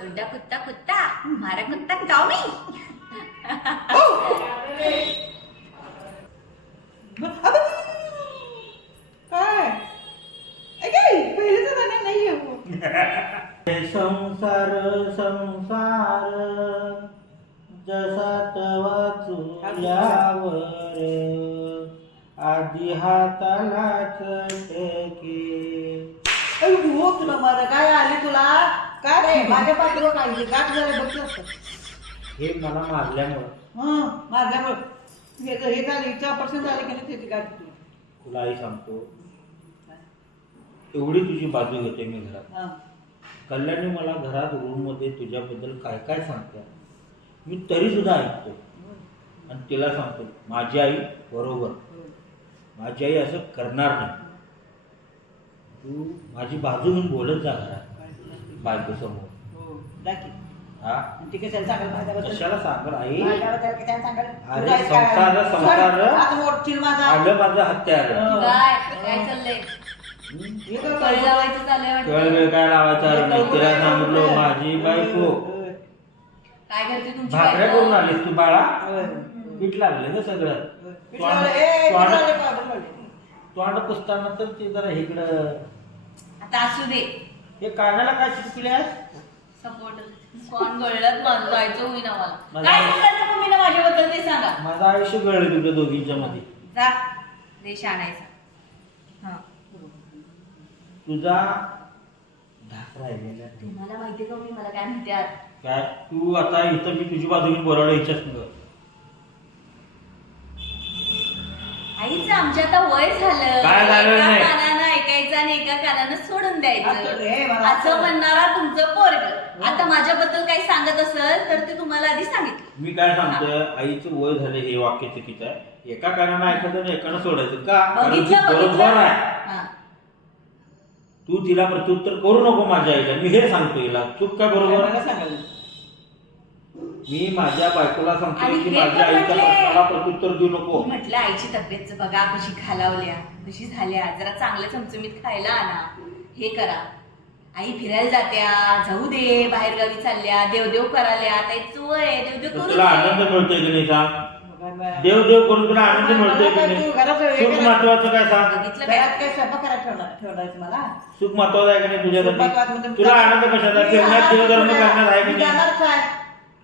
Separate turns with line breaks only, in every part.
तोंडा कुत्ता कुत्ता. मारा कुत्ता टॉमी.
संसार संसार जसा तवा चुल्यावर आधी हातालाच
हो तुला मारा काय आली तुला? काय रे माझ्या पाठीवर काय गाठ झालं बघतो
हे मला मारल्यामुळं.
हं माझ्यामुळे हे हे झालं हिचं ऑपरेशन झालं की नाही त्याची गाठ तुला
तुला आई सांगतो एवढी तुझी बाजू घेते मी घरात.
हं.
कल्याणी मला घरात रूममध्ये तुझ्याबद्दल काय काय सांगते मी तरी सुद्धा ऐकतो आणि तिला सांगतो माझी आई बरोबर. माझी आई असं करणार नाही. तू माझी बाजू घेऊन बोलत जा घरात. बायको समोर
हो दाखी
हा?
आणि ती कशाला सांगाल माझ्याबद्दल?
कशाला सांगल आई?
माझ्याबद्दल कशाला सांगाल
अरे,
तू काय?
संसार,
सांगाल?
संसार.
सोड, आता मोडशील माझा.
आलं माझं हत्यार.
हो.
काय काय चाललंय?
हे काय
कळ
करतो?
लावायचं चाललंय वाटतं.
कळ वेळ काय लावायचा? अरे नाही तिला सांगितलं माझी बायको.
काय करते तुमची
भाकऱ्या
बायको?
करून आलीस तू बाळा?
होय.
पीठ लागलं ग सगळं.
ए.
तोंड पुसताना तर ते जरा इकडं
आता असू दे.
हे कानाला काय शिकल्यास
सपोर्ट कोण कळलं माझं जायचं होईना मला.
मला-
काय सांगायचं तुम्ही ना माझ्याबद्दल ते सांगा.
माझं आयुष्य गळलं तुमच्या दोघींच्या मध्ये.
जा. देश आणायचा. हा.
तुझा धाक राहिलेला आहे.
तुम्हाला माहिती का मी? मला काय म्हणतात
काय? तू आता इथं मी तुझी बाजू घेऊन बोलावलं इच्छाच
आईच आमच्या आता वय झालं.
काय झालं नाही?
कानानं ऐकायचं आणि एका
रे,
द्यायचं असं म्हणणारा तुमचं पोरग. आता माझ्याबद्दल काही सांगत असेल तर ते तुम्हाला आधी सांगितलं.
मी काय सांगतोय? आईचं वय झालं हे वाक्य चुकीचं. आहे एका कानानं ऐकायचं आणि एकानं सोडायचं. का? कारण ती
बघितलं
बरोबर
बघितलं
आहे.
हा.
तू तिला प्रत्युत्तर करू नको माझ्या आईला. मी हे सांगतो हिला. चूक काय बरोबर
सांगाल
मी माझ्या बायकोला सांगतो
आणि
की
हे
माझ्या
पण
आईच्या
म्हटले.
प्रश्नाला प्रत्युत्तर देऊ नको.
मी म्हटलं आईची तब्येत बघा कशी खालावल्या. कशी झाल्या. जरा चांगलं चमचमीत खायला आणा. हे करा. आई फिरायला जात्या जाऊ दे बाहेर गावी चालल्या देवदेव करायला त्याचं वय आहे, देवदेव
तर
करू
तुला. आनंद मिळतोय की नाही
घरात
देव देव करून तुला आनंद मिळतोय की
मला
नाही
काय घरात
सुख
करा-
महत्वाचं काय सांग?
बघितलं काय?
काय स्वयंपाक करायला ठेवला ठेवलायचं मला?
सुख महत्वाचं आहे की नाही तुझ्यासाठी?
म्हणजे
तुला आनंद कशाचा
जाणार
देवधर्म
फिरायला-
करण्यात आहे की
मी
नाही?
जाणारच आहे.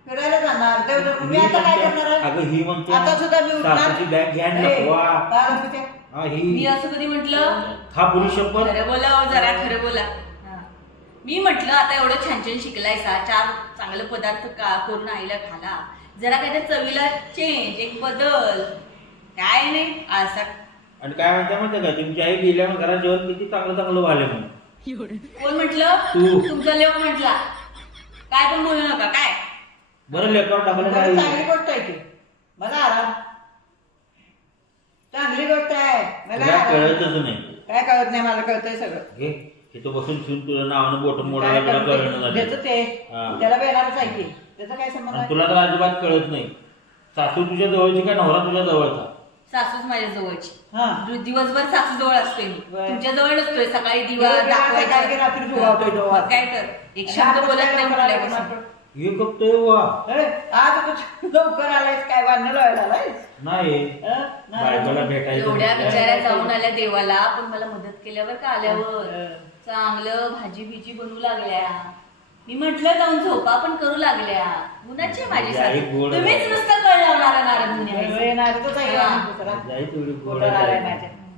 फिरायला जाणार. देवधर्म मी
मी
आता काय
म्हणते,
करणार आहे?
अगं ही म्हणते
आता सुद्धा मी उठणार.
सासूची बॅग घ्या
ए,
नको वा.
बारा रुपये.
हा
मी
ही
असं कधी म्हंटल?
हा पुरुष शपथ.
खरं बोला हो जरा खरं बोला. हा. मी म्हटलं आता एवढं छान छान शिकलायसा चार चांगले पदार्थ का करून आईला घाला जरा काय त्या चवीला चेंज एक बदल. काय नाही असा.
आणि काय म्हणते माहिती का तुमची आई गेल्यावर घरात जेवण किती चांगलं चांगलं व्हायला म्हणून.
कोण म्हटलं?
तू.
तुमचा लेव म्हटला. काय पण बोलू नका काय?
बरं लेकर टाकलं
बरं,
काय
चांगली गोष्ट आहे ती. मला आराम. चांगली गोष्ट आहे मला
तुला
आराम.
कळतच नाही
काय कळत नाही मला कळतंय सगळं
घे इथं बसून ठेवून तुला नावानं बोट
काय
मोडायला तुला कळणं
कळतंय?
झालं
ते
हा.
त्याला बेणारच आहे की त्याचा काय संबंध
आणि
आहे?
तुला तर अजिबात कळत नाही सासू तुझ्या जवळची का नवरा तुझ्या जवळचा
सासूच माझ्या जवळची
हा
दि- दिवसभर सासू जवळ असतोय मी
बरं.
तुमच्या जवळ नसतोय सकाळी दिवा
दिवा
दाखवायचा.
सकाळी रात्री झुगावतोय तो.
मग काय तर एक शब्द बोलत नाही म्हटल्यापासून
हे कपतोय वा
अरे, आज तू लवकर आलायस काय बांधणं लावायला आलायस
नाही
हं? नाही.
बायकोला भेटायचं
एवढ्या
म्हटलं.
बिचाऱ्या जाऊन आल्या देवाला पण मला मदत केल्यावर का आल्यावर
हं.
चांगलं भाजी बिजी बनवू लागल्या मी म्हंटल जाऊन झोपा पण करू लागल्या गुणाची आहे माझी
आई
सासू
गोड
तुम्हीच
आहे.
नुसतं कळ लावणारा नारद हा.
तेवढी गोड
आलाय.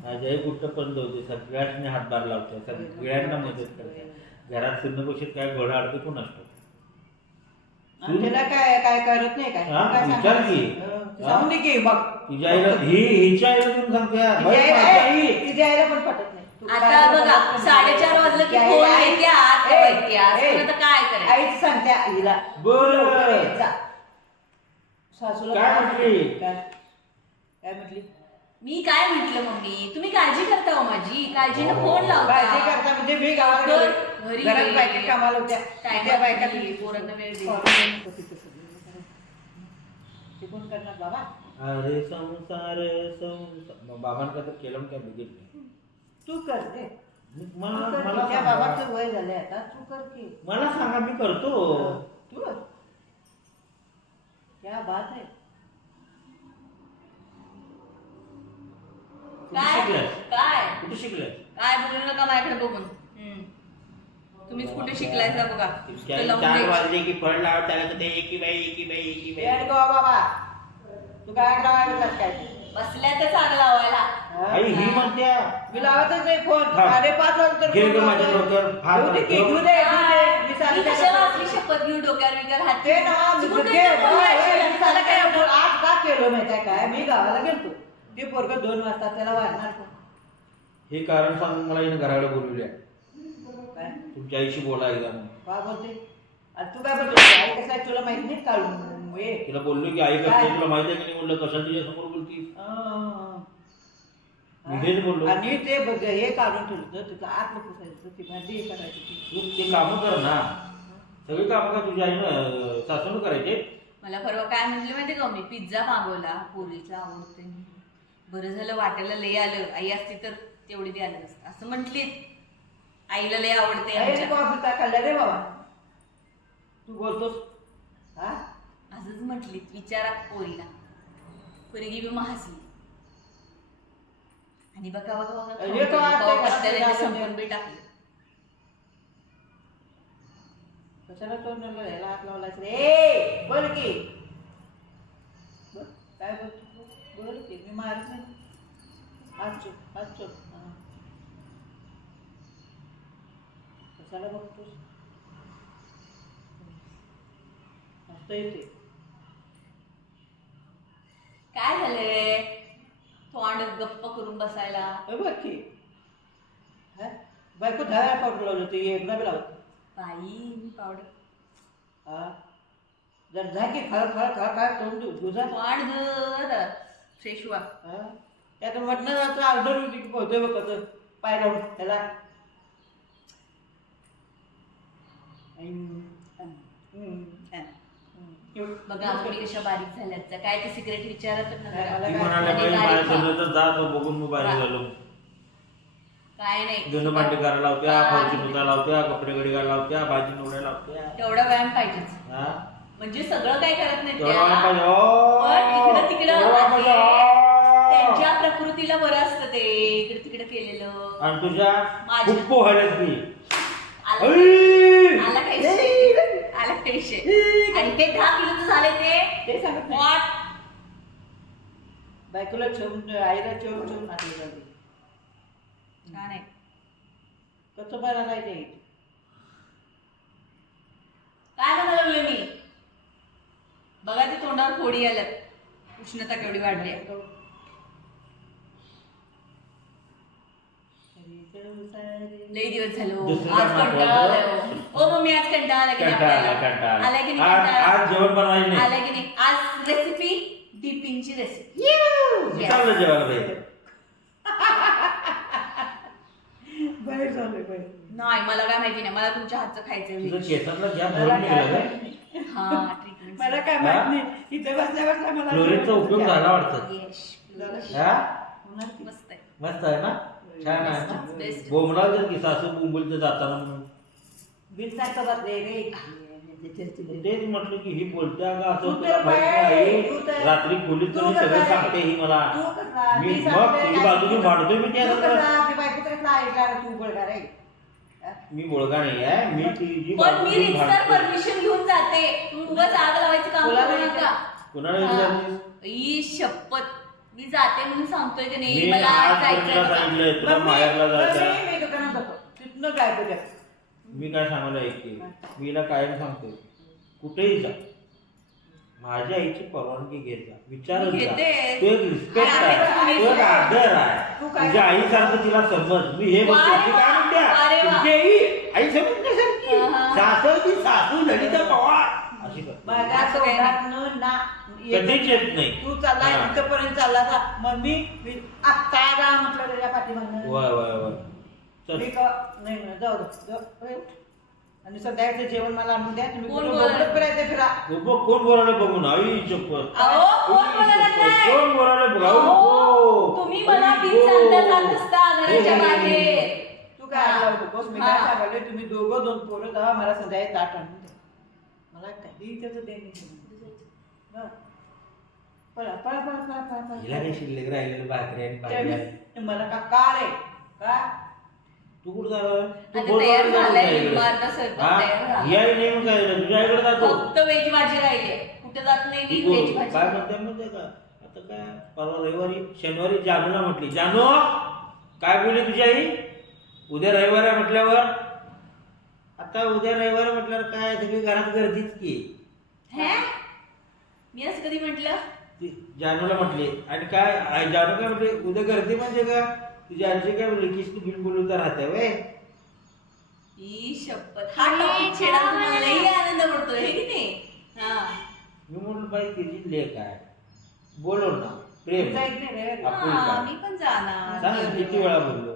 माझ्या.
कुठं पण जाऊते सगळ्यांनी हातभार लावते सगळ्यांना मदत करते घरात सूर्यकोशीत काय घोडा अडते कोण असतो
त्याला काय काय करत नाही काय
हा,
काय
विचार
सांगणार?
की.
हं, सांगून दे की बघ
तुझ्या आईला ही हिच्या आईला तुम्ही सांगते
तिच्या आईला ए, तिच्या आईला पण पटत नाही तू
आता बघा. साडेचार वाजलं की
तिच्या
फोन
आईला-
आत
ए, ए,
आता काय करायचं
आईच सांगते आईला
बरं.
लवकर येत जा. सासूला
काय
काय
म्हटली?
काय काय म्हटली
मी काय म्हंटल मम्मी तुम्ही काळजी करता हो माझी काळजीनं
हो.
फोन
काळजी
लावता
करता म्हणजे मी गावाकडे
घर-
गेले.
घरी
घरात
गेले.
बायका कामाला होत्या बायका
करते? पोरांना वेळ दे.
ते कोण करणार बाबा
अरे संसार संसार मग बाबांका तर केलं काय बघितलं
तू कर दे
मला
तू कर
मला
की. त्या
सांगा.
बाबाचं वय झालंय आता तू कर की
मला सांगा मी करतो
तू कर. क्या बात आहे
कुठे
काय?
शिकलास
काय?
कुठे शिकलास
काय बोलू नका माझ्याकडे बघून. हम्म. तुम्हीच कुठे शिकलायचा बघा. पुस्तकं लावून
चार
द्यायची.
वाजले की फळ लावत त्याला तर ते एकी बाई एकी बाई एकी बाई.
गो बाबा. तू काय करावं बसलास काय?
बसल्या तर चांगलं लावायला?
आई ही म्हणत्या
मी लावतच नाही फोन.
हा.
साडेपाच वाजता
घे
फोन
गं माझ्या
लावतोय.
डोक्यावर. हात
घेऊ दे की,
ठेव.
घेऊ दे, घेऊ दे. मी
मी
सांगते
कशाला
कसं.
असली शपथ घेऊ डोक्यावर हात
ते ना मी
चुकून
घे,
त्याला काय होतं?
आज का केलं माहिती काय? मी गावाला गेलतो. ते पोरग दोन वाजता त्याला वाढणार कोण?
हे कारण सांगून मला हिने घराकडे बोलवल्या.
काय?
तुमच्या आईशी बोला एकदा. म्हणून.
का बोलते? आणि तू काय बोलतो आई कसं आहे, तुला माहीत नाही काढून ये
तिला बोललो की आई कसं
काय?
तुला माहिती आहे की नाही? म्हणलं कशा तुझ्या समोर बोलती
अं.
मी हेच बोललो.
आणि ते बघ हे काढून ठेवलं. तुझं आतलं पुसायचं ती भांडी हे करायची. ती.
तू ते कामं कर ना. सगळी कामं का तुझ्या आईनं सासून करायचे.
मला परवा काय म्हटलं माहिती का? मी पिझ्झा मागवला. पोरीचा आवडते मी. बरं झालं वाटायला लय आलं. आई असती तर तेवढी बी आलं नसतं. असं म्हटली आईला लय आवडते आमच्या.
खाल्ला रे बाबा? तू बोलतोस. हा?
असंच म्हटली विचारा पोरीला. पोरगी बी हसली आणि बघा बघा बघा
तो
पत्त्याला संपून बी टाकलं.
कशाला तोंडाला ह्याला हात लावलास रे. बोल की. बोल काय बोलतो मारत. नाही हात चुप हात चुप. हा. कशाला बघतोस? हसता येते.
काय झालंय? तोंड गप्प करून बसायला.
बघ की. हा? बायको दहा पावडर लावली होती एकदा बी लावत
बाई मी पावडर
हा? जर जा की खळ खळ खळ खळ तोंड देऊ तुझा
तोंड गर फ्रेश व्हा
हा त्यात म्हटलं जातं ऑर्डर होती की पोहतोय बघ कसं. पाय लावून त्याला
बघा कशा बारीक झाल्यात. काय ते सिक्रेट विचारत
काय
नका
मला
ती
काय-
म्हणाल्या
आणि
बाई
गाडी
माझ्या
खा.
समोर तर जात बघून मी बाहेर झालो
काय नाही.
भांडी करायला लावत्या
हा.
लावत्या कपडे गडी करायला लावत्या भाजी निवड्या लावत्या.
तेवढा व्यायाम पाहिजेच.
हा?
म्हणजे सगळं काय करत नाही. त्या! पण इकडं तिकडं! त्यांच्या प्रकृतीला बरं असतं ते इकडे तिकडे केलेलं.
आणि तुझ्या
माझी-
खूप पोहायलाच की
आला! आला काही विषय? आला काही विषय? आणि ते दहा किलोचं झाले ते.
ते सांगत नाही.
What?
बायकोला ठेवून आईला ठेवून ठेवून नाचली जाते
का नाही?
कसं बरं नाही ते.
काय म्हणायला लागले मी? बघा ते तोंडावर फोडी आल्यात. उष्णता केवढी वाढली. लई दिवस झालो
दुसरं
आज कंटाळा? आलाय हो. ओ मम्मी आज कंटाळा आला की नाही
कंटाळा आला,
आपल्याला?
कंटाळा
आलाय. की नाही
आज
कंटाळा?
आज जेवण बनवायचं नाही.
आलाय की नाही? आज रेसिपी डिपिंगची रेसिपी
मी चाललो जेवायला बाई
बाहेर बाहेर.
नाही मला काय माहिती नाही. मला तुमच्या हातचं खायचं
तुझं केसातला गॅप
मला
भरून
काय
निघाला
माहीत. नाही.
हा
मला काय माहीत नाही. इथे बसल्या बसल्या मला
फ्लोरीनचा उपयोग झाला वाटतं. हा?
की?
मस्त आहे.
मस्त आहे ना? छान आहे.
Best,
जर की सासू जाताना म्हणून.
बिनसारखं बसले रे.
तेच म्हटलं की ही बोलते अगं असं
तू
तुला नाही
तर-
रात्री खोलीत
तू
तुम्ही सगळं? सांगते ही मला? मी मग तुझी
काय?
बाजूची भांडतोय मी त्या
तू? ती बायको तर ऐकला रे तू बळगा रे?
मी बोलगा नाही आहे मी तुझी
पण मी रिक्सर. परमिशन घेऊन जाते. तू उगाच आग लावायचं काम
तुला
करू
नाही
नका.
कुणाला विचारलीस?
ई शपथ. मी जाते म्हणून सांगतोय की नाही
मी
मला
आज तुला
बघा.
सांगितलंय तुला माहेरला जायचं
मी- मी दुकानात जातो. तिथनं काय तुझ्या
मी काय सांगायला ऐकते मी हिला कायम सांगतो कुठेही जा. माझ्या आईची परवानगी घेत जा. विचारत
मी
जा.
घेते.
तो एक रिस्पेक्ट
आहे,
आहे
तुम्ही
तो एक. आदर आहे
तू काय-
तुझ्या आईसारखं तिला समज. मी हे ती
वा,
काय
अरे वा.
तुमची आई समजण्यासारखी
हा, हा.
सासू ती सासू ललिता पवार. अशी कर.
माझ्या
असं काही नाही.
तोंडातनं ना
कधीच येत नाही.
तू चाललाय
हा.
तिथपर्यंत चालला का मम्मी मी आत्ता आला म्हटलं त्याच्या पाठीमागनं.
वय वय वय. चल.
मी का नाही नाही, जाऊ दे. जाऊ, अरे. आणि संध्याकाळचं जेवण मला आणून द्या. तुम्ही
कोण
कुठं फिरायचं फिरा.
उभं कोण बोलायला बघून आई
अहो, कोण बोलायला नाही?
कोण बोलायला बघ?
अहो. तुम्ही मला जात घराच्या. बाहेर
काय
हा.
लावू नकोस मी काय. सांगायला तुम्ही दोघं दोन पोरं दहा मला संध्याकाळी ताट आणून द्या मला काही त्याचं देणे घेणं. पळा पळा पळा पळा पळा पळा
हिला काही शिल्लक राहिलेलं भाकरी आणि भाजी आहे.
त्या- मला का का रे का
तू कुठं
आता तयार झालाय स्वयंपाक
हा?
तयार झाला.
मग काय? तुझ्या जातो
फक्त व्हेज भाजी राहिली कुठे जात नाही मी
तू
व्हेज
बोल. काय
भाजी
म्हणते माहितीये का आता काय परवा रविवारी शनिवारी जानूला म्हटली जानू काय बोलली तुझी आई उद्या रविवार आहे म्हटल्यावर? आता उद्या रविवार म्हटल्यावर काय? सगळी घरात गर्दीच की.
हे? मी असं कधी म्हंटल?
ती जानूला म्हटली. आणि काय? जानू काय म्हटली? उद्या गर्दी म्हणजे का? तुझी आजी काय बोलली किस तू बिन बोलू तर राहते वे
ही शपथ. हा टॉपिक छेडायला तुम्हाला लई आनंद पडतोय हे की नाही? हा.
मी म्हणलं बाई तिची लेख आहे. बोलव ना. प्रेम.
हा? मी पण जाणार.
सांग ना, किती वेळा बोललो?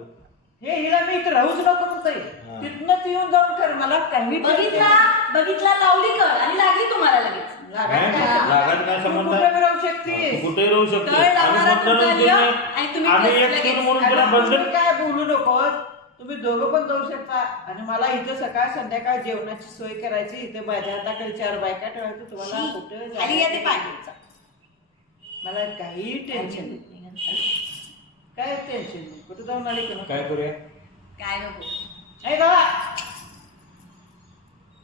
हे हिला मी इथं राहूच नको म्हणतोय
हा.
तिथनंच येऊन जाऊन कर मला काही
बघितला बघितला लावली कळ आणि लागली तुम्हाला लगेच.
काय? लागायचं काय संबंध?
कुठे राहू शकते
तू कुठेही राहू शकतो
तळ लावणारा
आणि म्हटलं
तुमचा
ना
लिओ,
तुम्ही-
आणि तुम्ही
आम्ही
लगेच-
एक सून म्हणून
आणि
तुला
तुम्ही
बंधन
काय बोलू नकोस? तुम्ही दोघं पण जाऊ शकता. आणि मला इथं सकाळ संध्याकाळ जेवणाची सोय करायची. इथे माझ्या हाताखाली चार बायका ठेवायचं तुम्हाला कुठं
खाली या ते
जायचं?
पाणीचा
मला काही टेन्शन नाही. काय टेन्शन नाही कुठं जाऊन आली का
काय करूया?
काय नको.
नाही बाबा.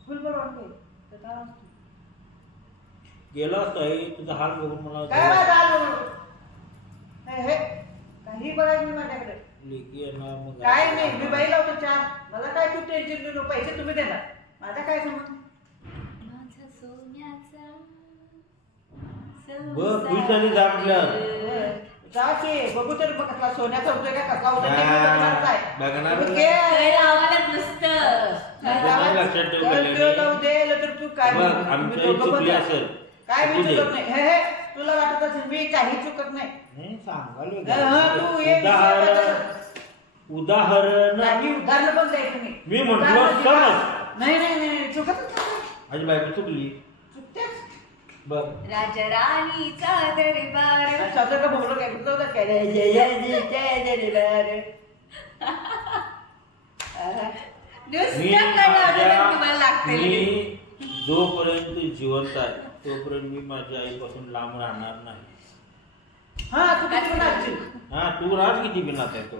फुल बरोबर
गेलो असतो आई तुझा हाल बघून मला
काय झालं? हे हे काही बघायचं नाही माझ्याकडे.
लेकी येणार मग
काय नाही मी बाई लावतो चार. मला काय तू टेन्शन देऊ नको. पैसे तुम्ही देणार. माझा काय समज
माझा सोन्याचा
बघ, खुश झाली जा म्हटलं.
जा की बघू तर बघ कसला सोन्याचा होतोय का कसला होतोय ते मी
हा,
बघणारच आहे.
बघणार
बघ
ना.
के.
काय लावायला नसतं
माझं नाही लक्षात ठेव
तर
कल्याणी.
ते लावू दे, नाही तर तू काय
बघ,
म्हणतो?
आमची
तुम्ही दोघं
चुकली
बघा.
असेल.
काय मी
चुकू दे.
चुकत नाही हे हे तुला वाटत असेल मी काही चुकत नाही
नाही सांगालो
हा, हा, तू
उदाहरण उदाहरण
नाही उदाहरण पण द्यायचं नाही
मी म्हटलो
उदाहरण
समज.
दिलं. नाही नाही नाही नाही, चुकतच नाही
माझी बायको चुकली बघ
राजा राणीचा दरबार
का बोललो काय कुठं होतं काय रे? जय जय जय जय जय जय जय. आहा.
मी
नुसतं कळलं तुम्हाला
माझ्या
लागते
मी जोपर्यंत जिवंत आहे तोपर्यंत मी माझ्या आईपासून लांब राहणार नाही
हा तू किती पण असशील.
हा तू राज किती बिनात आहे तो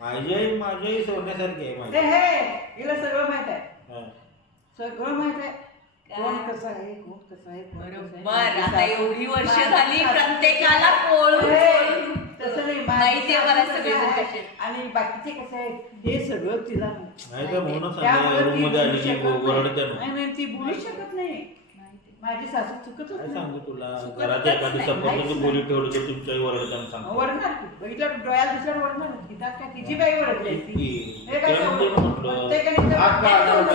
माझी आई माझी आई सोन्यासारखी आहे
हे
माझी
हे हिला सगळं माहीत आहे
हा.
सगळं माहीत आहे? कोण कसं आहे कोण कसं आहे कोण कसं आहे.
बरोबर आता एवढी वर्ष
माझी
झाली
सासू-
प्रत्येकाला पोळून.
तसं नाही
मला सगळे
आहे. आणि बाकीचे कसं आहे हे सगळं तिला.
नाही तर
त्यामुळे
सांगा
ती बोलू
आली की
शकत नाही.
ओरडते
नाही
ना
नाही ती बोलू शकत नाही माझी सासू
काय
नाही
सांगू तुला घरात. एखादी सफरचंद बोली ठेवलं तर तुमच्याही ओरडताना सांगतो
वरणार की बघितलं डोळ्याला दिसल्यावर वरणार तिथं काय तिची बाई वरडली असती. हे काय सांगू? प्रत्येकाने तर-
तुमचं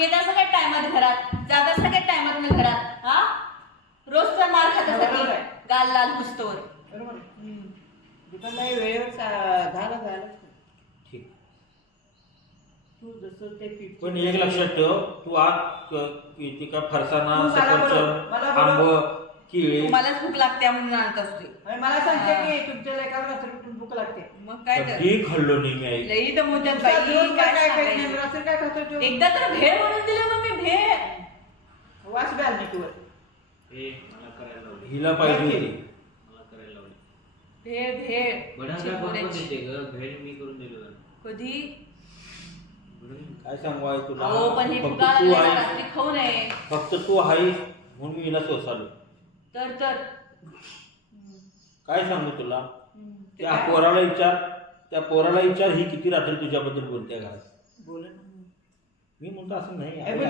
येत काय टायमात घरात जात काय टायमात घरात हा? रोज तर मार खात असं
बरोबर आहे.
गाल लाल पुस्तवर
बरोबर वेळेवर सा-
ठीक.
तू जसं ते पीठ
पण एक लक्षात ठेव तू आत क- किती का फरसाणा
तू मला बोलव,
सफरचंद
मला बोलव.
आंब केळी.
तुम्हालाच भूक लागते म्हणून आणत असते.
आणि मला सांगते. की तुमच्या लेकाला रात्री भूक लागते.
मग काय तर.
कधी खाल्लो नाही मी आई.
लई दमवतात
दुसरा
बाई काय
काय खायचं नाही,
सांगायचं.
रात्री काय खातो?
एकदा तर भेळ म्हणून दिलं मग मी भेळ.
वास बी आला नाही तुवर.
हे मला करायला लावले.
हिला पाहिजे होती.
मला करायला लावले.
भेळ भेळ.
बढा काय
चिरमुऱ्याची.
देते ग? भेळ मी करून दिलो
कधी?
काय सांगू आई तुला?
अहो पण हे
फक्त
फुगा
तू
रात्री
आहेस.
खाऊ नये.
फक्त तू आहेस म्हणून मी हिला सोसालो.
तर तर.
काय सांगू तुला? त्या
काय?
पोराला विचार त्या पोराला विचार ही किती रात्री तुझ्याबद्दल बोलते घरात
बोल.
मी म्हणतो असं नाही आई, आई.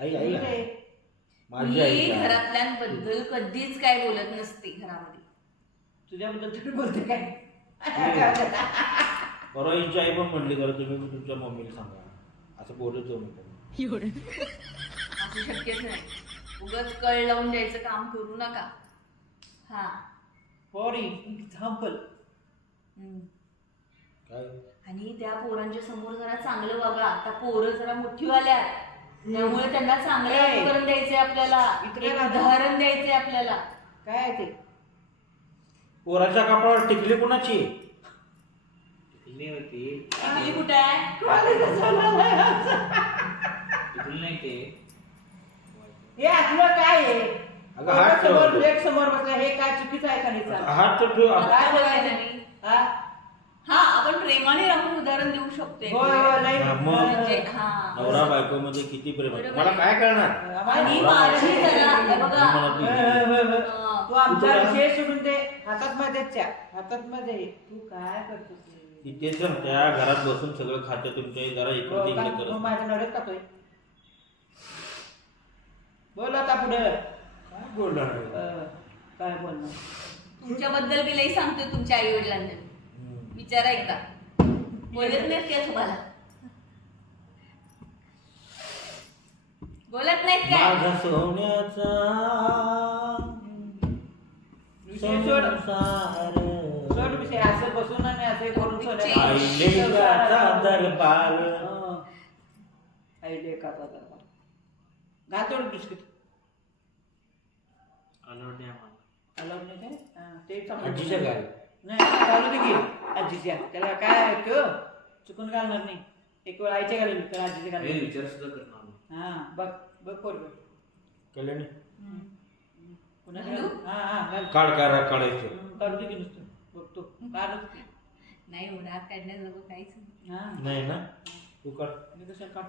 आई आई आई. माझी आई आहे.
घरातल्यांबद्दल कधीच काय बोलत नसते घरामध्ये
तुझ्याबद्दल तुम्ही बोलते काय
परवा हिची आई पण म्हणली जरा तुम्ही पण तुमच्या मम्मीला सांगा असं बोलत जाऊ नको
असं शक्यच नाही उगाच कळ लावून द्यायचं काम करू नका हा
फॉर एक्झाम्पल.
काय?
आणि त्या पोरांच्या समोर जरा चांगलं वागा आता पोरं जरा मोठी वाल्या. त्यामुळे त्यांना चांगलं
ए.
अनुकरण द्यायचंय आपल्याला. एक
काय
उदाहरण द्यायचंय आपल्याला.
काय आहे ते?
पोराच्या कपाळावर टिकली कुणाची?
किती होती.
टिकली कुठे आहे.
टिकली नाही ते.
हे असलं काय आहे?
अगं हात
समोर. लेट समोर बसला हे काय चुकीचं आहे का नाही?
हात तर ठेव.
काय बोलायचं नाही. हा?
हा आपण प्रेमाने राहून उदाहरण देऊ शकतो
हा.
म्हणजे हा.
नवरा बायको मध्ये किती प्रेम आहे मला. काय करणार?
आणि माझी जरा बघा.
तू आमचा
तुझा-
विषय सोडून दे. हातात मध्ये च्या हातात मध्ये तू काय करतोस? रे?
ती तेच त्या घरात बसून सगळं खातं तुमच्या जरा इकडे
हो का?
तिकडे
मग
करत
माझ्या नवऱ्यात खातोय बोल आता पुढे.
काय बोलणार?
काय बोलणार?
तुमच्याबद्दल मी लई सांगते तुमच्या आई वडिलांना. विचारा एकदा. बोलत नाहीत का तुम्हाला? बोलत नाहीत काय?
माझा सोन्याचा
विषय सोड.
संसार.
सोड विषय. असं बसून आणि असं करून
गाचा दरबार.
हं. दरबार. बिस्किट. काय हां, ते चांगलं.
आजीच्या घाल
नाही घालू दे की आजीच्या. त्याला काय तो? चुकून घालणार नाही. एक वेळ आईच्या घालेल तर आजीच्या
हे
घालेल
विचार सुद्धा करणार नाही.
हा बघ बघ पोरग.
कल्याणी?
पुन्हा
घालू?
हा हा घाल.
काढ काढ काढायचं.
काढू दे की नुसतं. बघतो काढच की
नाही हो राग काढण्याजोगं काहीच नाही.
हा.
नाही ना? तू काढ.
मी कसं काढ?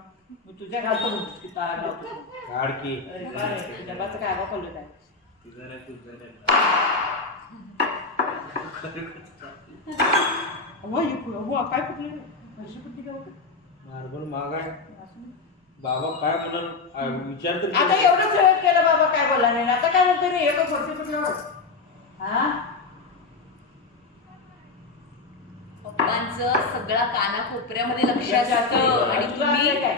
मी तुझ्या घालतो तार लावतो.
काढ की.
अरे काय रे, तुझ्या बाचं काय काय
ती जरा तू जरा
अव्वा, हे पुढं, अव्वा, काय फुटलं रे? अशी फुटली का बघ?
मार्बल महाग आहे बाबा काय म्हणाल विचार तर
आता
केला.
एवढं सगळं केलं बाबा काय बोलला नाही आता काय म्हणतो रे एवढं फरशी फुटल्यावर हा
पप्पांचं सगळा कानाकोपऱ्यामध्ये लक्ष
लक्ष असतं.
आणि
तुला
तुम्ही
काय?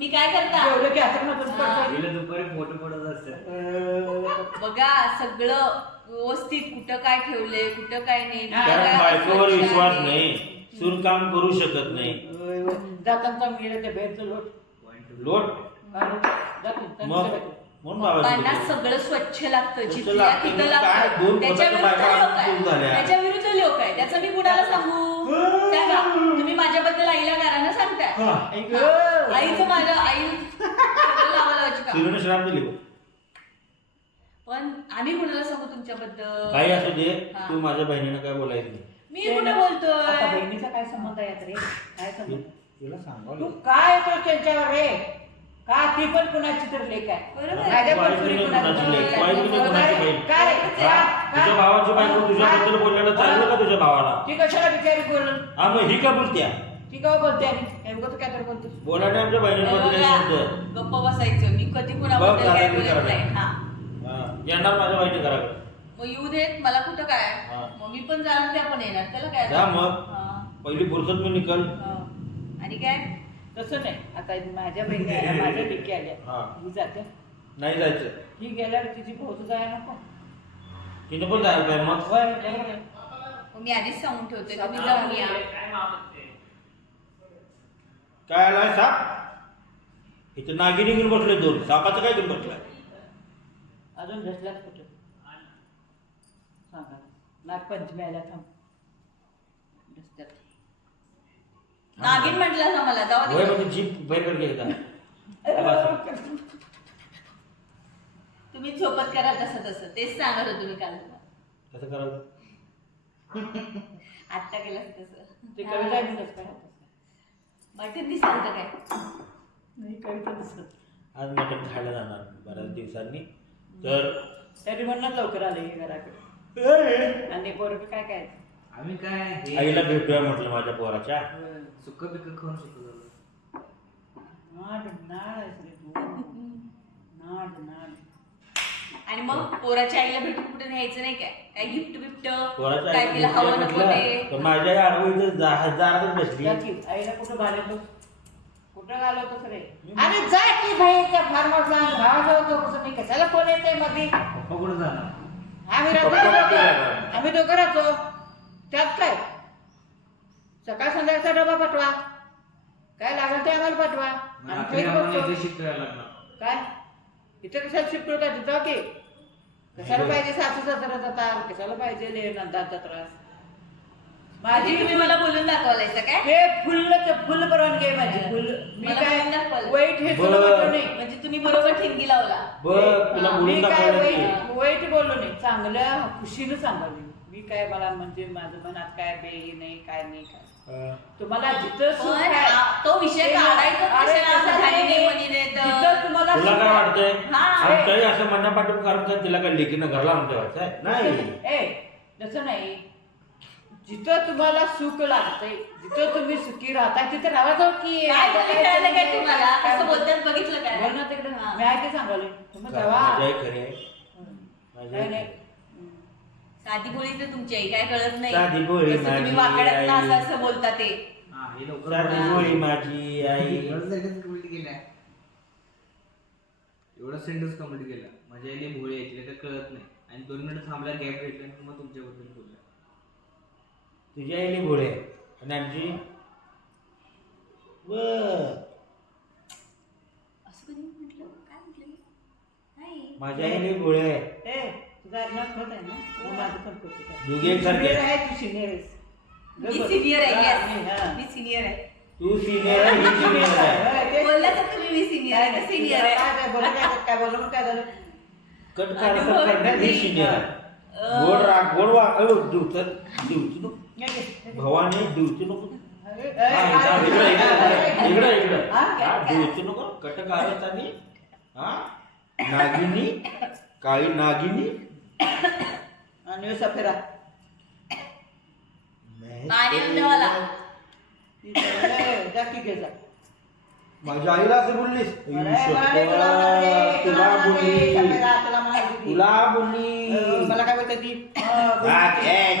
तुम्ही काय करता?
जेवलं की. पडतं.
हिला दुपारी फोटो पडत असतात.
बघा सगळं व्यवस्थित कुठं काय ठेवलंय कुठं काय नाही कुठं
कारण
काय
बायकोवर विश्वास
आहे.
नाही. सून काम करू शकत नाही.
होय. जाताना गेलं ते बाहेरचं लोट.
लोट. मग?
त्यांचं
म्हणून बाबा
पप्पांना सगळं स्वच्छ लागतं
स्वच्छ
जिथल्या
लागतं.
तिथं
मग काय?
लागतं
दोन
त्याच्या विरुद्ध
बायका
लोक आहे.
चूक झाल्या.
त्याच्या विरुद्ध लोक आहे. त्याचं मी कुणाला सांगू. माझ्याबद्दल आईला गारानं सांगताय.
हा.
आईचं माझं आई सगळं लावायला लावायची का?
शिरोने श्राप दिली बघ.
पण आम्ही कुणाला सांगू तुमच्याबद्दल?
काही असू दे
हा.
तू माझ्या बहिणीनं काय बोलायचं नाही.
मी कुठं
आता
बोलतोय
बहिणीचा काय संबंध आहे यात रे? काय संबंध?
तिला सांगावं लागेल.
काय येतो त्यांच्यावर रे? का ती पण कुणाची तर लेख आहे
बरोबर आहे.
माझ्या पण
वाईट
सुरी
नाही
कुणाची
कुणाची लेक,
लेक
वाईट
आहे.
नाही कुणाची
काय-
बहीण.
काय रे?
हा?
का-
तुझ्या भावाची बायको तुझ्याबद्दल बोलल्यानं चाललं का तुझ्या भावाला
ती कशाला बिचारी बोलून
हा मग ही का बोलत्या
ती का बोलते आणि हे बघ तू काय तर बोलतोस
बोलाने आमच्या शब्द
बघा, गप्प बसायचं मी कधी
बघ,
कुणाबद्दल काय
चालेल,
बोलत. नाही हा
हा. येणार माझ्या बहिणी घराकडे
मग येऊ देत मला कुठं काय
हा.
मग मी पण जाणार त्या पण येणार त्याला काय
जा मग.
हा.
पहिली फुरसत मी निकल
हा. आणि काय
तसं नाही. आता माझ्या बहिणी आल्या माझ्या लेकी आल्या.
हा.
ही जाते.
नाही जायचं.
ही गेल्यावर तिची भाऊ जाय नको.
तिने पण जायला पाहिजे मग.
होय, बरोबर आहे.
मग मी आधीच सांगून ठेवते तुम्ही जाऊन या.
काय आलाय साप? इथे नागिनी घेऊन बसले दोन. सापाचं काय घेऊन बसलाय?
अजून झसल्याच कुठं? सांगा. नागपंचमी आल्या थांब. रस्त्यात
नागिन म्हटलं ना मला जाऊ
होय
दे
म्हणजे जीप
तुम्ही झोपत करा तसं तसं तेच सांगत होतो मी काल.
कसं करावं
आत्ता केलं तसं.
ते कविता दिसत काय
मटन दिसत काय?
नाही कविता दिसत.
आज मटण खायला जाणार बऱ्याच दिवसांनी. तर
तरी म्हणलं लवकर आले हे घराकडे. आणि पोरग काय काय
आम्ही काय हे
आईला भेटूया म्हटलं माझ्या पोराच्या.
सुक्क बिक्क खाऊन झालं
नाड नाड आहेस रे तू नाड नाड.
आणि मग पोराच्या आईला भेटून कुठे न्यायचं नाही काय? काय गिफ्ट बिफ्ट? काय तिला
आईला
हवं नको ते?
म्हटलं, तर माझ्या आडवं इथं जा- बसली.
आईला कुठं घालवतोस कुठं घालवतोस रे अरे जा की भाई त्या फार्म हाऊसला भावाजवळ तो कसं मी कशाला कोण येते मध्ये?
पप्पा कुठं जाणार?
आम्ही राहतो? आम्ही दोघं राहतो. त्यात काय? सकाळ संध्याकाळचा डबा पाठवा. काय लागेल ते आम्हाला पाठवा.
मग
आम्ही
रात्री
तेच
आम्हाला
बघतो.
इथे शिफ्ट करायला लागणार.
काय? इथं कशाला शिफ्ट होता तिथं की? कशाला पाहिजे सासू सासरा जातात कशाला पाहिजे ले नंदाचा त्रास?
माझी तुम्ही मला बोलून दाखवायचं काय?
हे फुल्लच फुल परवानगी आहे माझी. फुल मी
मला
काय. वाईट हे तुला
बरं.
म्हटलं नाही.
म्हणजे तुम्ही बरोबर ठिणगी लावला.
बघ तुला
हा,
बोलून
मी काय वाईट. वाईट बोललो नाही. चांगलं खुशीनं सांगावी मी काय मला म्हणजे माझं मनात काय बे हे नाही काय नाही काय. तुम्हाला जिथं सुख
पण
आहे
आ- तो विषय
ते- अरे
कशाला असं
नाही.
तर.
तुम्हाला
तुला
सुख
काय
आहे-
वाटतंय?
हा.
असं म्हणण्यापाठून कारण काय तिला काय लेखीनं घरला आणून ठेवायचं आहे? नाही.
ए तसं नाही जिथं तुम्हाला सुख लागतंय जिथं तुम्ही सुखी राहताय तिथे राहायचं की
काय बोलले कळालं काय तुम्हाला? कसं बोलतात बघितलं काय?
बोल ना तिकडे.
हा.
मी आहे ते सांगाले तुम्ही जावा.
खरी.
नाही.
साधी बोली तर तुमची आई काय कळत नाही.
साधी बोली
कसं तुम्ही
माझी
वाकड्यात
आई.
असं असं बोलता ते.
हा हे लवकर
साधी
बोला.
गोळी माझी आई.
एवढं सेंटेन्स कंप्लीट केला माझ्या आईने भोळे काय कळत नाही. आणि दोन मिनिट थांबला गॅप भेटला आणि मग तुमच्याबद्दल बोलला
तुझ्या आईने गोळे आहे. आणि आमची? बर
असं कधी म्हटलं? काय म्हटलं? नाही.
माझ्या आईने गोळे आहे.
ए खोट आहे.
दोघे
सिनियर
मी. सिनियर आहे
हा,
yes.
मी.
मी सिनियर आहे.
तू सिनियर आहे ही सिनियर आहे
तुम्ही मी सिनियर आहे सिनियर आहे.
कट करण्यात ही? सिनियर आहे. गोड राग गोड नको. भवानी दिवचू नको. हा,
काय-
इकडं, इकडं, इकडं, इकडं, इकडं. दिवचू नको. कटकारच आणि हा? नागिनी? काळी नागिनी?
आणि सफेरा.
माझ्या आईला असं बोललीस?
तुला
बोलली
तुला
बोलली
मला काय बोलते ती?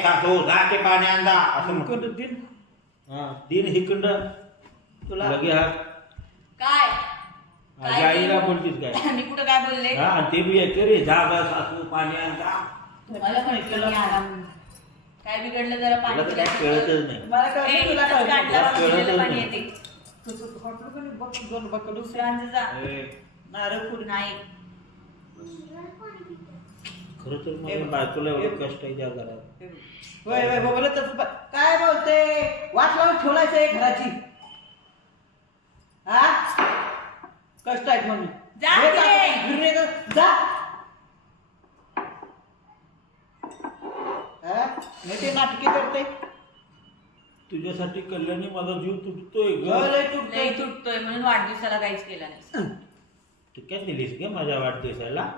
सासू जा ते पाणी आणजा असं
दिन.
हा दिन हिकंड.
तुला
लगे हा.
काय?
आईला बोलतीस काय?
मी कुठं काय बोलले?
हा आणि ते बी येते रे जा जा सासू पाणी आणजा
मला म्हटलं मी आला म्हणून. काय बिघडलं जरा
तुला
पाणी
तर काय कळतच नाही.
मला
ए,
कळतं तुला
इथंच काढलं,
कळतं.
कळतच
पाणी
नाही.
येते
तू- तू- तू हॉटेल पण बघ, दोन.
दुसऱ्यांचं जा.
ए,
नारळ फोड.
नाही.
खरं तर माझ्या बायकोला एवढं कष्ट आहे त्या घरात
होय होय ब- काय बोलते? वाट लावून ठेवलायचं आहे घराची हा कष्ट आहेत म्हणून
जा
हे
की.
टाकून घरी नाही तर जा. हा? नाही ते नाटकी करते
तुझ्यासाठी कल्याणी माझा जीव तुटतोय ग.
लय तुटते
तुटतोय म्हणून वाढदिवसाला काहीच केला नाही.
तू काय दिलीस ग माझ्या वाढदिवसाला?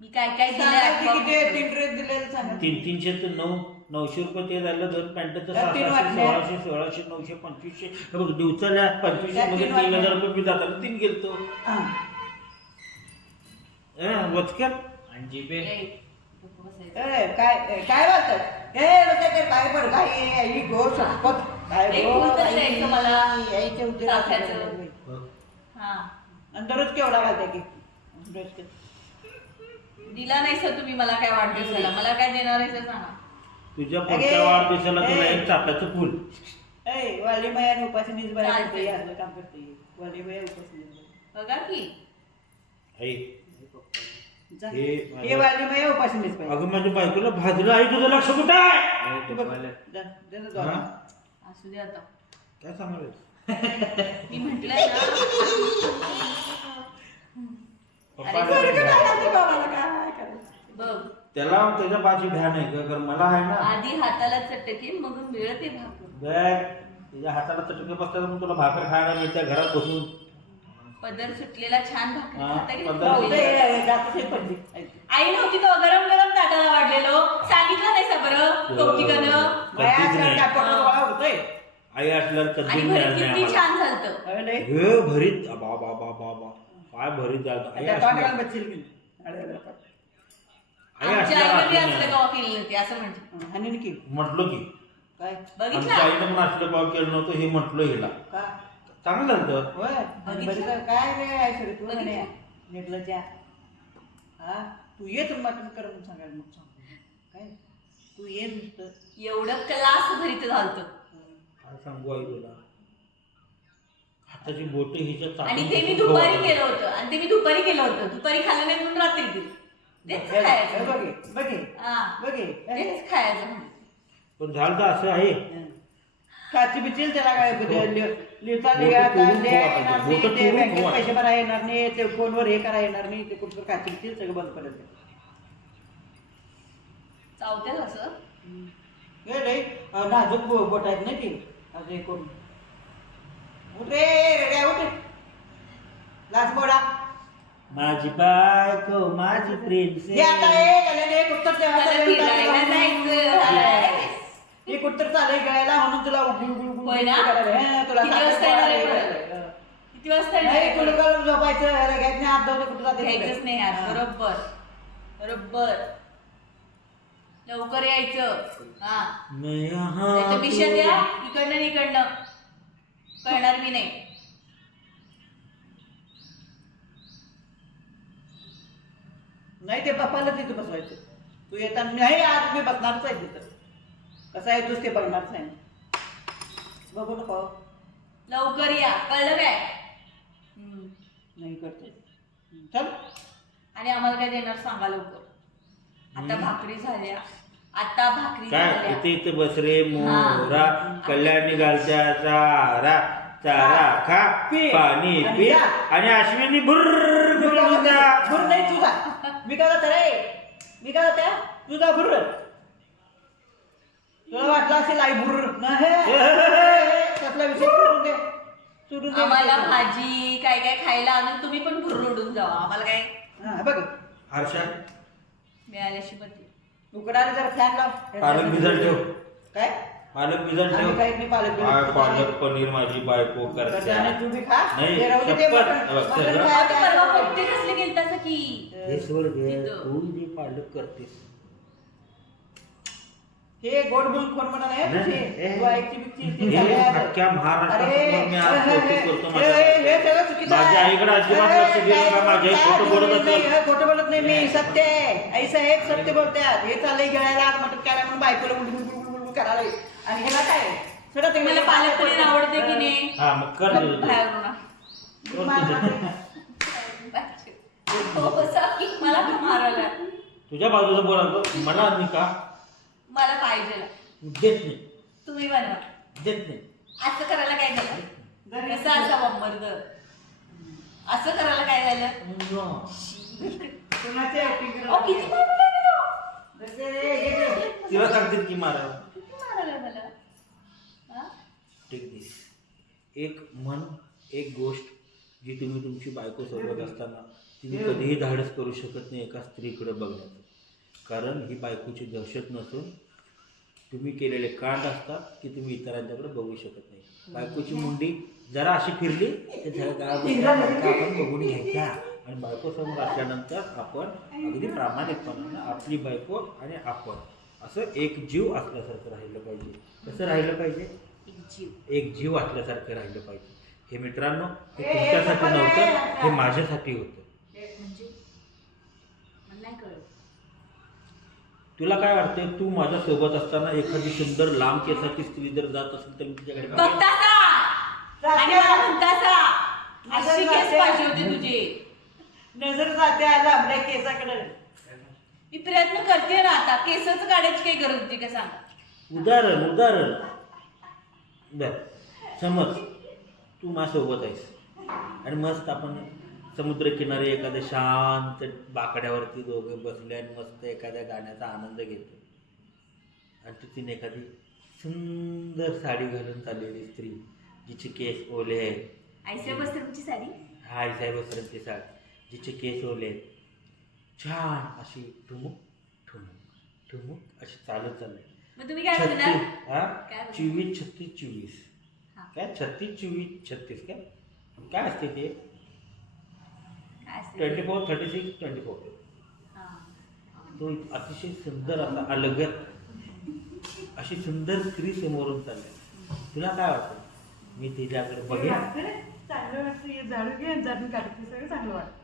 मी काय काय
सांगा की किती आहे?
दिलं
तीन ड्रेस दिलेले सांगा.
तीन तीनशे तर नऊ. नऊशे रुपये ते झालं दोन पॅन्टचं
तीन वाटल्या.
सोळाशे सोळाशे नऊशे पंचवीसशे. हे बघ दिवसाला पंचवीसशे मध्ये
तीन
तीन हजार. रुपये मी जाताना तीन गेलतो.
हा.
ए, वचक्यात?
आणि
ए, काय ए, काय ए लोक ते काय बरं काय ही गो शपथ काय गो,
यायचं. हा.
दररोज केवढा घालते की?
दिला नाही सर तुम्ही मला काय वाढदिवसाला. मला काय देणार आहे ते सांगा.
तुझ्या
अगे,
पुढच्या वाढदिवसाला तुला
ए.
एक चाफ्याचं फुल.
ए वाली
चालतंय.
करते यातलं काम करते. वाली मैया उपासनी
बघा की.
आई.
जा.
हे माझं-
हे वाली मैया उपासनीच पाहिजे
अगं माझ्या बायकोला भाजलं. आई तुझं लक्ष कुठं आहे?
तू बघ. जा, दे ना दोन.
हा?
असू दे आता.
काय सांगायला
मी म्हंटलय ना
पप्पा
अरे,
बरं का नाही ते बाबाला? काय करायचं?
बघ.
त्याला त्याच्या बाची भ्या नाही ग कारण मला आहे ना
आधी हाताला चटके मग मिळते भाकर
बॅग तुझ्या हाताला चटके बसतात मग तुला भाकर खायला मिळते घरात बसून
पदर सुटलेला छान भाकर
हा,
खाता की
पदर
नाही?
भाऊ, ते जातच आहे पडली. ऐक.
आई नव्हती तो गरम गरम ताटाला वाढलेलो सांगितलं नाही सा बरं कौतिकानं
बाया
कधीच
असल्यावर
नाही.
काय पटलं गोळा होतोय?
आई असल्यावर कधी
आणि
मिळालं
भरीत
नाही
किती
आम्हाला.
छान झालतं
लय?
हे भरीत बा बा बा बा बा काय भरीत झालं आई
त्या तोंडाला
असल्यावर
बसशील की नाही? अरे, अरे, अरे.
आई
आमच्या
असल्यावर
आईने
असलं
असलं
नाही.
गावा केली नव्हती असं म्हणजे
हं, हाणीन की
म्हटलो की.
काय?
बघितलं?
आमच्या आईनं पण असलं पाव केलं नव्हतं हे म्हटलं हिला.
का?
चांगलं झालं
होय?
बघितलं?
काय रे तू
बघितलं?
म्हणे निर्लज्जा हा? तू ये तर मटण कर म्हणून सांगायला मग सांग. काय? तू ये नुसतं.
एवढं क्लास भरीत झालतं.
हं.
काय सांगू आई तुला? हाताची बोट हिच्या
आणि ते मी दुपारी. केलं होतं. आणि ते मी दुपारी केलं होतं. दुपारी खाल्लं नाही म्हणून रात्री दिलं. तेच खायचं
बघे बघे
हा.
बघे.
तेच खायचं म्हणून.
पण झालं तर असं आहे.
काची बिचील त्याला काय
हो.
लिहिता बँकेत. पैसे भरा येणार नाही ते फोनवर हे करा येणार नाही ते कुठं काची बिचील सगळं बंद पडेल
चावते असं?
हे रे नाजूक बोट आहेत ना ती. असं हे करून. उठ रे रे उठ. लाच बोडा.
माझी बायको माझी
हे
प्रिन्सेस
आता हे कल्याण एक उत्तर तेव्हा
मला फिरायला जायचं हाय.
हे कुठं चालेल गळायला म्हणून तुला
होय ना?
करायला. हं, तुला
किती वाजता येणार आहे
पोळा
परत?
करायला.
किती वाजता
नाही
येणार
तुला
आहे?
करून झोपायचं ह्याला घ्यायचं नाही कुठं जाते
घ्यायचंच नाही यार
हं.
बरोबर बरोबर लवकर यायचं हा नाही मिशन द्या
तो-
इकडनं आणि इकडनं कळणार मी नाही
नाही ते बापाला तिथं बसवायचं. तू येताना नाही आज मी बसणारच आहे तिथं. कसं आहे तूच ते बघणारच आहे बघू नको.
लवकर या कळलं काय? हम्म.
नाही करते. चल.
आणि आम्हाला काय देणार सांगा लवकर. आता भाकरी झाल्या. आता भाकरी
काय
झाल्या.
इथे इथे बस रे मोरा कल्याणी घालत्या चारा चारा खा
पी.
पाणी
आणि
पी.
जा.
आणि अश्विनी बुर्र
काय
करून?
भुर नाही तुझा मी काय जाते रे? मी काय जाते तुझा भुर तुला वाटलं असेल आई भुर नाही. त्यातला विषय सोडून दे. सोडून दे
आम्हाला. भाजी काय काय खायला आणून तुम्ही पण भुरडून जावा. आम्हाला काय?
हा, बघ.
हर्षा.
मिळाल्याशी बदली.
उकडायला जरा फॅन लाव.
पालक भिजत ठेव.
काय?
पालक भिजत
आम्ही
ठेव.
नाही पालक
काय पालक
ठेव.
पनीर माझी बायको करते.
त्याने तू बी खा.
नाही,
ते राहू दे, ते
शपथ. बघ,
परवा
काय
कोणते कसले गेलतास की?
हे सोड गे
तिथं.
तू जे पालक करतेस.
हे गोड बोलून कोण म्हणाला
खोटं बोलत
बोलत नाही? हे मी सत्य आहे. आई साहेब सत्य बोलतात. हे चाललंय गिळायला आज मटण काय म्हणून बायकोला गुडगुड करायला आणि ह्याला काय? सगळं
मला पालक पनीर आवडते की नाही.
हा
बसा की मला का मारायला.
तुझ्या बाजूचं बोलाल मला मी का?
मला पाहिजे
देत नाही.
तुम्ही बनवा.
देत नाही.
असं करायला काय झालं? कसं असावं मर्द असं करायला काय झालं?
कुणाचे acting करत
अहो, किती
हे.
तिला सांगतील की मारा.
किती मला? हा?
टेक दिस एक मन एक गोष्ट जी तुम्ही तुमची बायको सोबत असताना तुम्ही कधीही धाडस करू शकत नाही एका स्त्रीकडे बघण्याचं. कारण ही बायकोची दहशत नसून तुम्ही केलेले कांड असतात की तुम्ही इतरांच्याकडे बघू शकत नाही. बायकोची मुंडी जरा अशी फिरली तर आपण बघून घ्यायचा आणि बायको समोर असल्यानंतर आपण अगदी प्रामाणिकपणानं आपली बायको आणि आपण असं एक जीव असल्यासारखं राहिलं पाहिजे. कसं राहिलं पाहिजे?
एक जीव.
असल्यासारखं राहिलं पाहिजे. हे मित्रांनो हे तुमच्यासाठी नव्हतं हे माझ्यासाठी होतं.
म्हणजे? मला नाही कळलं.
तुला काय वाटतंय तू माझ्या सोबत असताना एखादी सुंदर लांब केसाची स्त्री जर जात असेल तर मी तिच्याकडे बघेन.
बघतासा! आणि मला म्हणतासा अशी केस पाहिजे होते तुझे.
नजर जाते आला आपल्या केसाकडे.
मी प्रयत्न करते ना आता. केसच काढायची काही गरज होती का सांगा?
उदाहरण उदाहरण. बर समज तू माझ्यासोबत आहेस. आणि मस्त आपण समुद्रकिनारी एखाद्या शांत बाकड्यावरती दोघे बसले आणि मस्त एखाद्या गाण्याचा आनंद घेतो. आणि तिथून एखादी सुंदर साडी घालून चाललेली स्त्री जिचे केस ओले आहेत.
तुमची साडी?
हा आईसाहेब साडी जिचे केस ओले आहेत. छान अशी ठुमुक ठुमुक ठुमुक अशी चालत चालली. छत्तीस हा? चोवीस छत्तीस चोवीस. काय? छत्तीस चोवीस छत्तीस काय? काय असते ते? Twenty four thirty six twenty four.
हा.
तो अतिशय सुंदर असा अलगत अशी सुंदर स्त्री समोरून चालली. तुला काय वाटतं? मी तिच्याकडे बघेन.
चांगलं वाटतं. हे झाडू घे झाडून काढते सगळं चांगलं वाटतं.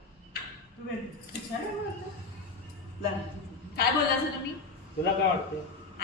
काय बोलला तुम्ही?
तुला काय वाटतं?